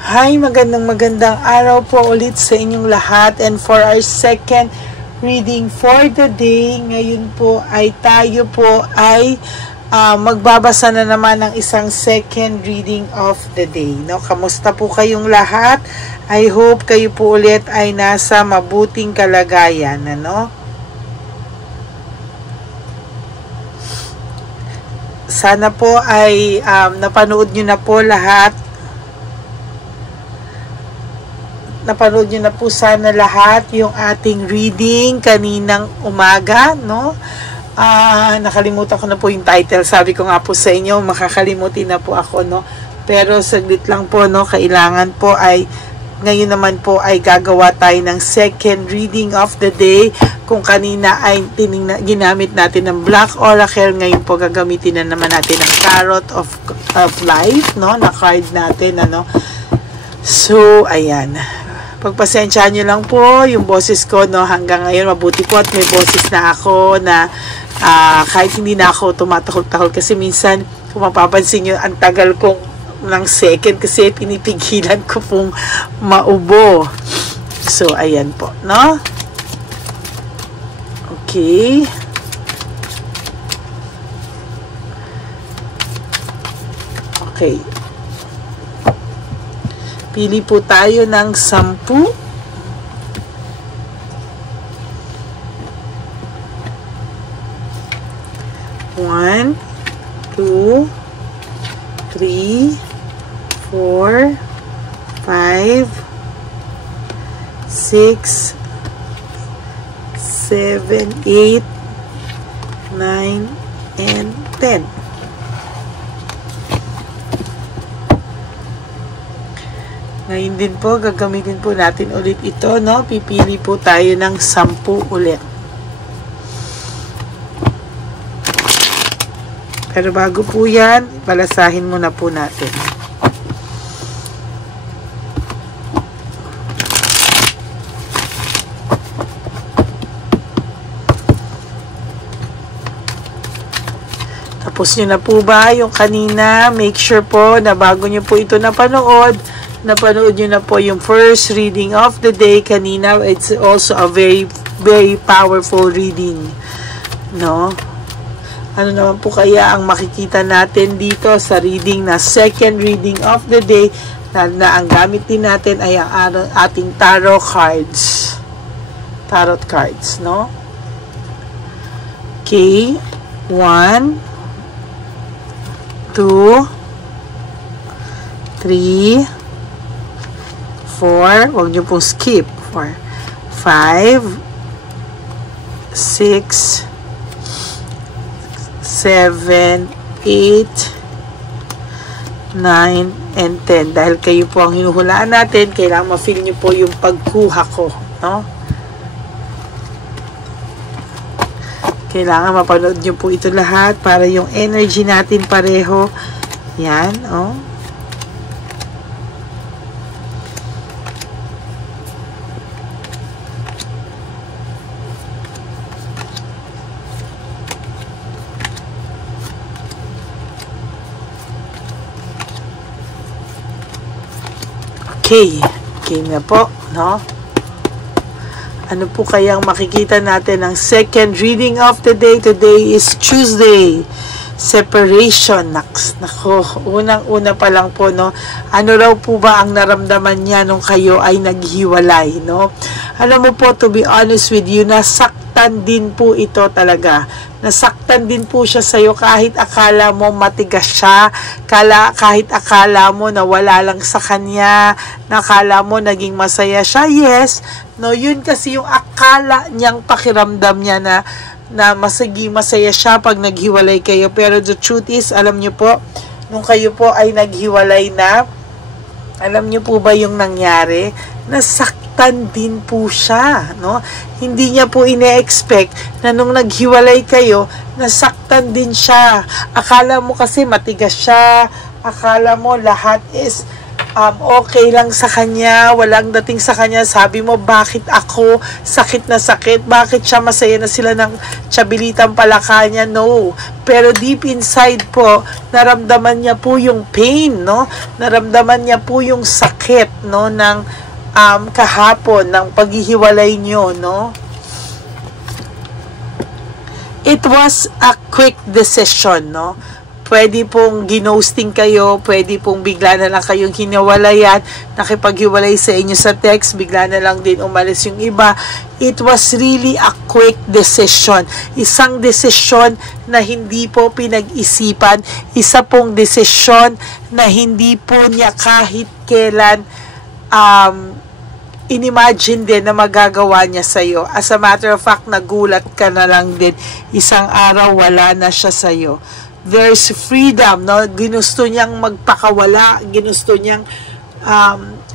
Hi, magandang araw po ulit sa inyong lahat, and for our second reading for the day, ngayon po ay tayo po ay magbabasa na naman ng isang second reading of the day. No? Kamusta po kayong lahat? I hope kayo po ulit ay nasa mabuting kalagayan. Ano? Sana po ay napanood nyo na po lahat. Napanood nyo na po sana lahat yung ating reading kaninang umaga, no? Nakalimutan ko na po yung title. Sabi ko nga po sa inyo, makakalimutin na po ako, no? Pero saglit lang po, no? Kailangan po ay, ngayon naman po ay gagawa tayo ng second reading of the day. Kung kanina ay ginamit natin ng Black Oracle, ngayon po gagamitin na naman natin ang Tarot of Life, no? Na card natin, ano? So, ayan. Pagpasensyahan nyo lang po yung boses ko, no, hanggang ngayon mabuti po at may boses na ako na kahit hindi na ako tumatakol-takol kasi minsan kung mapapansin nyo ang tagal kong ng second kasi pinipigilan ko pong maubo. So ayan po, no? Okay. Okay. Pili po tayo ng 10. 1, 2, 3, 4, 5, 6, 7, 8, 9, and 10. Ngayon din po, gagamitin po natin ulit ito, no? Pipili po tayo ng 10 ulit. Pero bago po yan, palasahin muna po natin. Tapos nyo na po ba yung kanina? Make sure po na bago nyo po ito napanood nyo na po yung first reading of the day kanina. It's also a very, very powerful reading. No? Ano naman po kaya ang makikita natin dito sa reading na second reading of the day na ang gamit din natin ay ang ating tarot cards. Tarot cards, no? Okay. 1, 2, 3, 4, huwag nyo pong skip, 4, 5, 6, 7, 8, 9, and 10. Dahil kayo po ang hinuhulaan natin, kailangan ma-feel nyo po yung pagkuha ko, no? Kailangan mapanood nyo po ito lahat para yung energy natin pareho. Yan, oh. Okay, game na po, no? Ano po kayang makikita natin ng second reading of the day? Today is Tuesday. Separation. Nako, unang-una pa lang po, no? Ano raw po ba ang naramdaman niya nung kayo ay naghiwalay, no? Alam mo po, to be honest with you, nasaktan din po ito talaga. Nasaktan din po siya sa'yo kahit akala mo matigas siya, kahit akala mo na wala lang sa kanya, nakala mo naging masaya siya. Yes, no, yun kasi yung akala niyang pakiramdam niya na masaya siya pag naghiwalay kayo. Pero the truth is, alam niyo po, nung kayo po ay naghiwalay na, alam niyo po ba yung nangyari? Nasaktan din po siya, no? Hindi niya po ine-expect na nung naghiwalay kayo, nasaktan din siya. Akala mo kasi matigas siya, akala mo lahat is okay lang sa kanya, walang dating sa kanya. Sabi mo, bakit ako? Sakit na sakit. Bakit siya masaya na sila ng tsabilitang palaka niya? No. Pero deep inside po, naramdaman niya po yung pain, no? Naramdaman niya po yung sakit, no? Ng kahapon, ng paghihiwalay niyo, no? It was a quick decision, no? Pwede pong ginosting kayo, pwede pong bigla na lang kayong hinawalayan, nakipaghiwalay sa inyo sa text, bigla na lang din umalis yung iba. It was really a quick decision. Isang desisyon na hindi po pinag-isipan, isa pong desisyon na hindi po niya kahit kailan inimagine din na magagawa niya sa'yo. As a matter of fact, nagulat ka na lang din. Isang araw, wala na siya sa'yo. There's freedom, no? Ginusto niyang magpakawala, ginusto niyang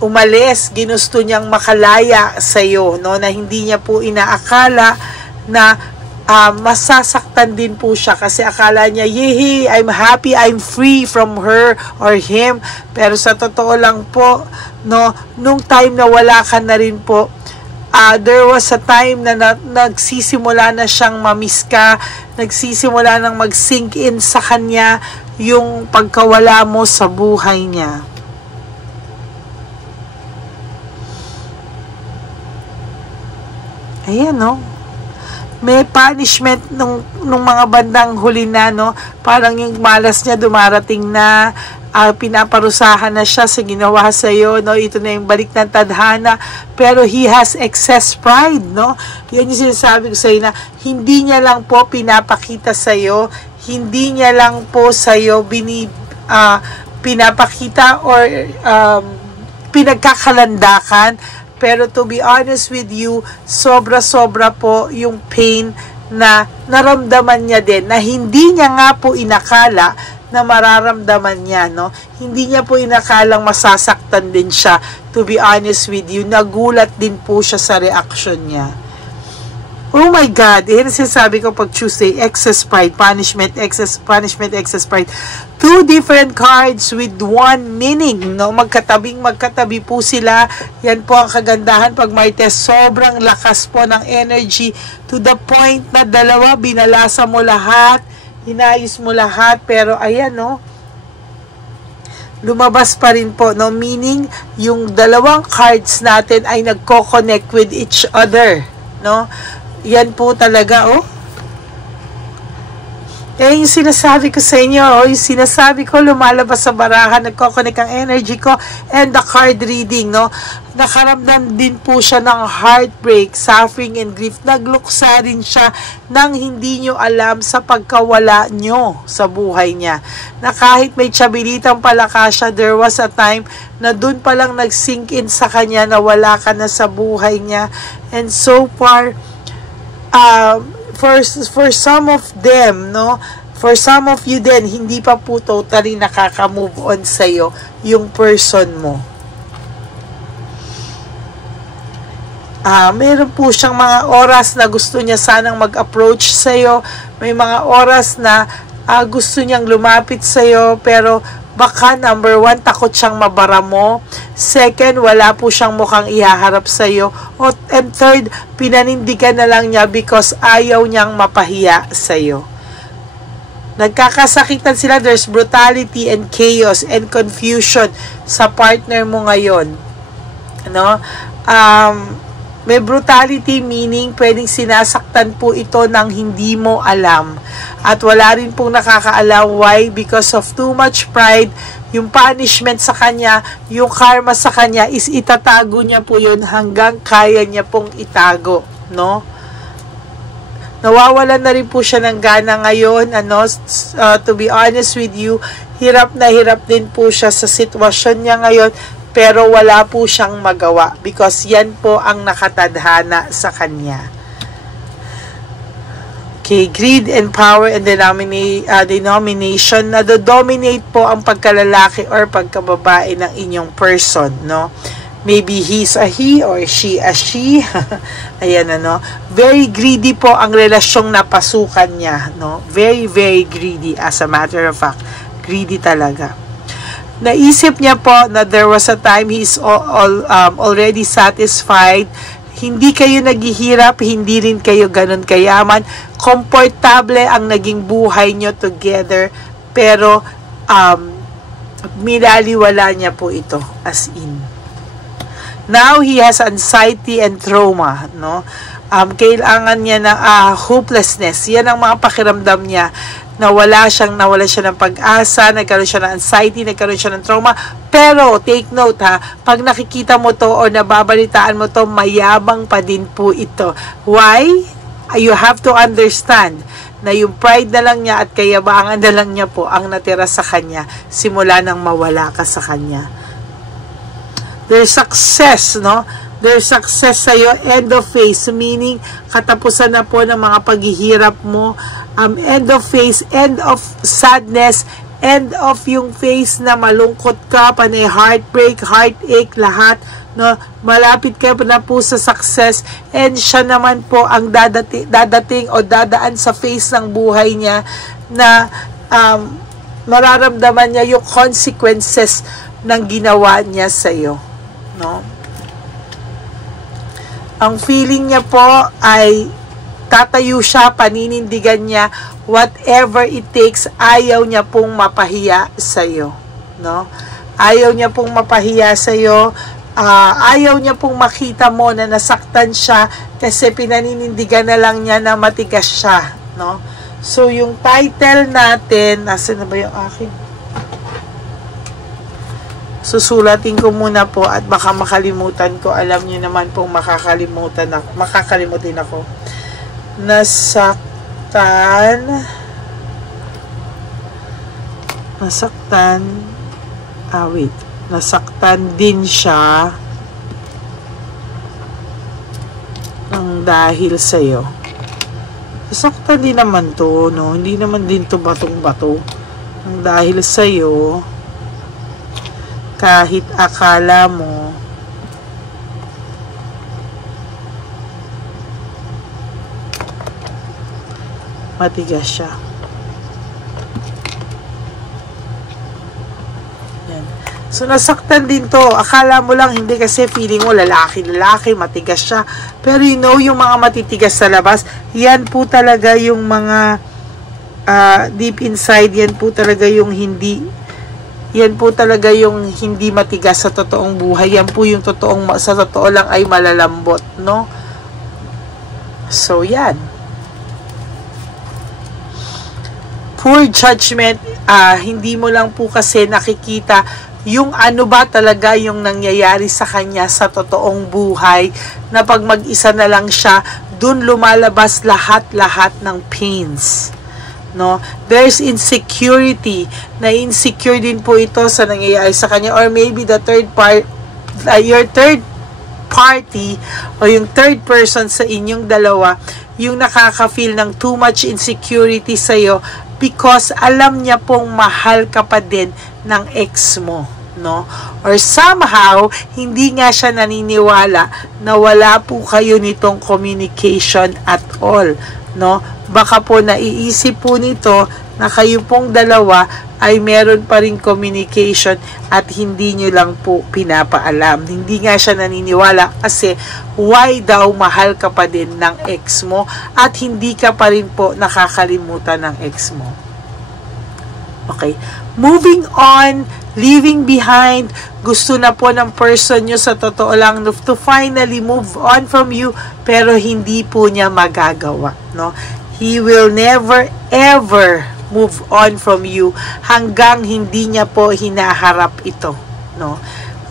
umalis, ginusto niyang makalaya sa iyo, no? Na hindi niya po inaakala na masasaktan din po siya kasi akala niya, yehey, I'm happy, I'm free from her or him. Pero sa totoo lang po, no, nung time na wala ka na rin po, there was a time na nagsisimula na siyang mamiss ka, nagsisimula nang mag-sink in sa kanya yung pagkawala mo sa buhay niya. Ayan, no? May punishment nung mga bandang huli na, no? Parang yung malas niya dumarating na, pinaparusahan na siya sa ginawa sa iyo, no? Ito na yung balik ng tadhana, pero he has excess pride, no? Yan yung sinasabi ko sa iyo na hindi niya lang po pinapakita sa iyo, hindi niya lang po sa iyo pinapakita or pinagkakalandakan, pero to be honest with you, sobra-sobra po yung pain na naramdaman niya din, na hindi niya nga po inakala na mararamdaman niya, no? Hindi niya po inakalang masasaktan din siya. To be honest with you, nagulat din po siya sa reaction niya. Oh my God, yan ang sinasabi ko pag Tuesday, excess pride, punishment, excess pride. Two different cards with one meaning, no? Magkatabi po sila. Yan po ang kagandahan pag may test. Sobrang lakas po ng energy to the point na dalawa, binalasa mo lahat, inayos mo lahat, pero ayan, no? Lumabas pa rin po, no? Meaning, yung dalawang cards natin ay nagko-connect with each other, no? Yan po talaga, oh. Yung sinasabi ko sa inyo, oh, yung sinasabi ko, lumalabas sa barahan, nagko-connect ang energy ko, and the card reading, no? Nakaramdam din po siya ng heartbreak, suffering, and grief. Nagluksa rin siya nang hindi nyo alam sa pagkawala nyo sa buhay niya. Na kahit may tsabilitang palaka siya, there was a time na dun palang nag-sink in sa kanya na wala ka na sa buhay niya. And so far, for some of them, no, for some of you din, hindi pa po totally nakaka-move on sa'yo yung person mo. Meron po siyang mga oras na gusto niya sanang mag-approach sa'yo. May mga oras na gusto niyang lumapit sa'yo, pero baka number one, takot siyang mabara mo. Second, wala po siyang mukhang ihaharap sa'yo. And third, pinanindigan na lang niya because ayaw niyang mapahiya sa'yo. Nagkakasakitan sila. There's brutality and chaos and confusion sa partner mo ngayon. Ano? May brutality meaning pwedeng sinasaktan po ito nang hindi mo alam. At wala rin pong nakakaalam. Why? Because of too much pride. Yung punishment sa kanya, yung karma sa kanya is itatago niya po yun hanggang kaya niya pong itago. No? Nawawalan na rin po siya ng gana ngayon. Ano? To be honest with you, hirap na hirap din po siya sa sitwasyon niya ngayon. Pero wala po siyang magawa because yan po ang nakatadhana sa kanya. Okay, greed and power and denomination. Nado-dominate po ang pagkalalaki or pagkababae ng inyong person, no? Maybe he's a he or she a she. Ayan, ano? Very greedy po ang relasyong napasukan niya, no? Very, very greedy as a matter of fact. Greedy talaga. Naisip niya po na there was a time he's already satisfied. Hindi kayo naghihirap, hindi rin kayo ganun kayaman. Komportable ang naging buhay nyo together. Pero, minaliwala niya po ito, as in. Now, he has anxiety and trauma, no? Kailangan niya ng hopelessness. Yan ang mga pakiramdam niya. Nawala siya ng pag-asa, nagkaroon siya ng anxiety, nagkaroon siya ng trauma. Pero, take note ha, pag nakikita mo to o nababalitaan mo to, mayabang pa din po ito. Why? You have to understand na yung pride na lang niya at kayabangan na lang niya po ang natira sa kanya simula nang mawala ka sa kanya. There's success, no? There's success sa'yo, end of phase, meaning katapusan na po ng mga paghihirap mo, end of phase, end of sadness, end of yung phase na malungkot ka, panay heartbreak, heartache, lahat, no? Malapit ka na po sa success, and siya naman po ang dadating o dadaan sa phase ng buhay niya na mararamdaman niya yung consequences ng ginawa niya sa'yo, no? Ang feeling niya po ay tatayo siya, paninindigan niya, whatever it takes, ayaw niya pong mapahiya sa'yo, no? Ayaw niya pong mapahiya sa'yo, ayaw niya pong makita mo na nasaktan siya kasi pinaninindigan na lang niya na matigas siya, no? So, yung title natin, nasa na ba yung akin? Susulatin ko muna po at baka makalimutan ko. Alam niyo naman pong makakalimutin ako. Nasaktan, nasaktan din siya ng dahil sa'yo. Nasaktan din naman to, no? Hindi naman din to batong-bato. Ng dahil sa'yo, kahit akala mo matigas siya. Yan. So, nasaktan din to. Akala mo lang hindi kasi feeling mo lalaki, matigas siya. Pero you know, yung mga matitigas sa labas, yan po talaga yung mga deep inside, yan po talaga yung hindi matigas sa totoong buhay. Yan po yung sa totoo lang ay malalambot, no? So, yan. Poor judgment, hindi mo lang po kasi nakikita yung ano ba talaga yung nangyayari sa kanya sa totoong buhay, na pag mag-isa na lang siya, dun lumalabas lahat ng pains. No, there's insecurity, na insecure din po ito sa nangyayari sa kanya, or maybe the your third party o yung third person sa inyong dalawa yung nakaka-feel ng too much insecurity sa iyo because alam niya pong mahal ka pa din ng ex mo, no? Or somehow hindi nga siya naniniwala na wala po kayo nitong communication at all, no? Baka po naiisip po nito na kayo pong dalawa ay meron pa rin communication at hindi nyo lang po pinapaalam. Hindi nga siya naniniwala kasi why daw mahal ka pa din ng ex mo at hindi ka pa rin po nakakalimutan ng ex mo. Okay. Moving on, leaving behind, gusto na po ng person nyo sa totoo lang to finally move on from you, pero hindi po niya magagawa, no? He will never ever move on from you hanggang hindi niya po hinaharap ito, no?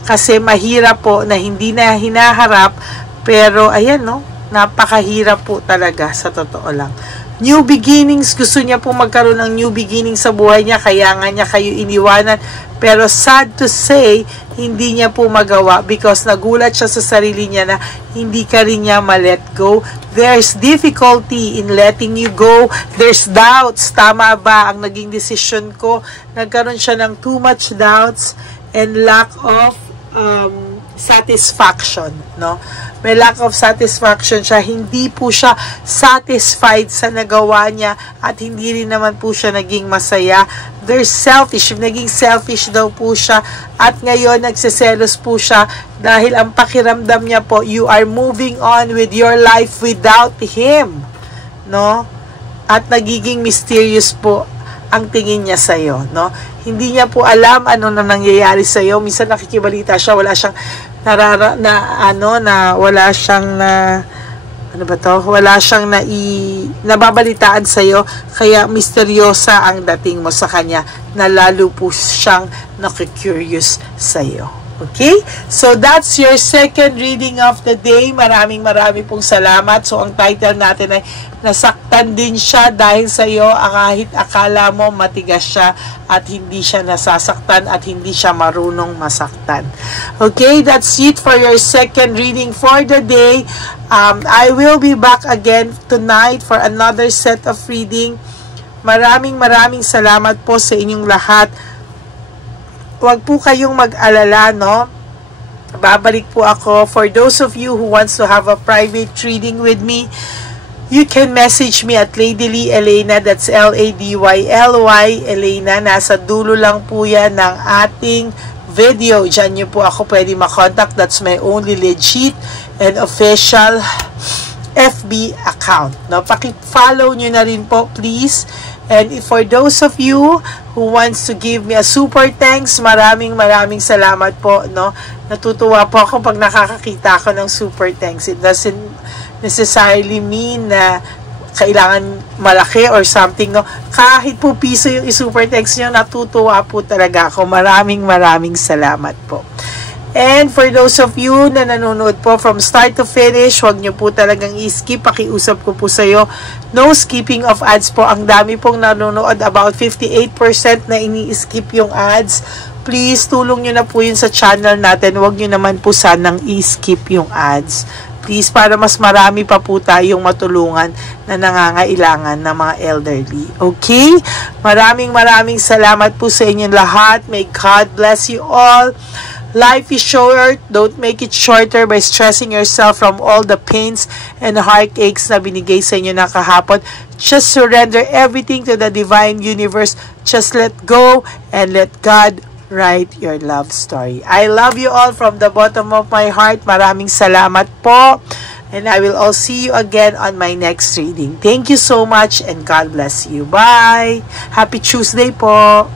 Kasi mahirap po na hindi na hinaharap, pero ayan, no? Napakahirap po talaga sa totoo lang. New beginnings, gusto niya po magkaroon ng new beginnings sa buhay niya, kaya nga niya kayo iniwanan. Pero sad to say, hindi niya po magawa because nagulat siya sa sarili niya na hindi ka rin niya ma-let go. There's difficulty in letting you go. There's doubts. Tama ba ang naging decision ko? Nagkaroon siya ng too much doubts and lack of satisfaction, no? May lack of satisfaction siya. Hindi po siya satisfied sa nagawa niya at hindi rin naman po siya naging masaya. They're selfish. Naging selfish daw po siya at ngayon nagseselos po siya dahil ang pakiramdam niya po, you are moving on with your life without him, no? At nagiging mysterious po ang tingin niya sa'yo, no? Hindi niya po alam ano na nangyayari sa'yo. Minsan nakikibalita siya, wala siyang nababalitaan sa'yo, kaya misteryosa ang dating mo sa kanya, na lalo po siyang nakikurious sa'yo. Okay? So, that's your second reading of the day. Maraming pong salamat. So, ang title natin ay Nasaktan Din Siya Dahil Sa'yo, kahit akala mo matigas siya at hindi siya nasasaktan at hindi siya marunong masaktan. Okay? That's it for your second reading for the day. I will be back again tonight for another set of reading. Maraming salamat po sa inyong lahat. Huwag po kayong mag-alala, no? Babalik po ako. For those of you who wants to have a private reading with me, you can message me at Lady Lee Elena. That's Ladyly Elena. Nasa dulo lang po yan ng ating video. Diyan nyo po ako pwede makontak. That's my only legit and official FB account. No? Paki-follow nyo na rin po, please. And for those of you who wants to give me a super thanks, maraming salamat po, no? Natutuwa po ako pag nakakakita ako ng super thanks. It doesn't necessarily mean na kailangan malaki or something, no? Kahit po piso yung super thanks nyo, natutuwa po talaga ako. Maraming salamat po. And for those of you na nanonood po from start to finish, huwag nyo po talagang i-skip. Pakiusap ko po sa'yo, no skipping of ads po. Ang dami pong nanonood, about 58% na ini-skip yung ads. Please, tulong nyo na po yun sa channel natin. Huwag nyo naman po sanang i-skip yung ads. Please, para mas marami pa po tayong matulungan na nangangailangan ng mga elderly. Okay? Maraming salamat po sa inyong lahat. May God bless you all. Life is short. Don't make it shorter by stressing yourself from all the pains and heartaches na binigay sa inyo na kahapon. Just surrender everything to the divine universe. Just let go and let God write your love story. I love you all from the bottom of my heart. Maraming salamat po. And I will all see you again on my next reading. Thank you so much and God bless you. Bye! Happy Tuesday po!